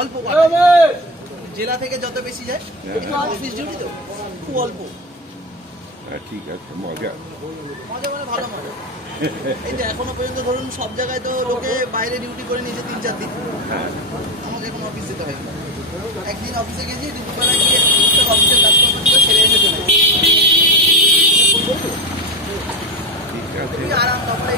অল্প জেলা থেকে যত বেশি যায় অফিস ডিউটি তো খুব অল্প। ঠিক আছে, মজা মজা মানে ভালো মজা। এই যে এখনো পর্যন্ত ধরুন সব জায়গায় তো লোকে বাইরে ডিউটি করে নিয়েছে 3-4 দিন, আমাকে এখন অফিস যেতে হয়। একদিন অফিসে গেছি, দুপুরবেলা গিয়ে অফিসের কাজকর্ম ছিল ছেড়ে এসে চলে গেছি। আরাম, তারপরে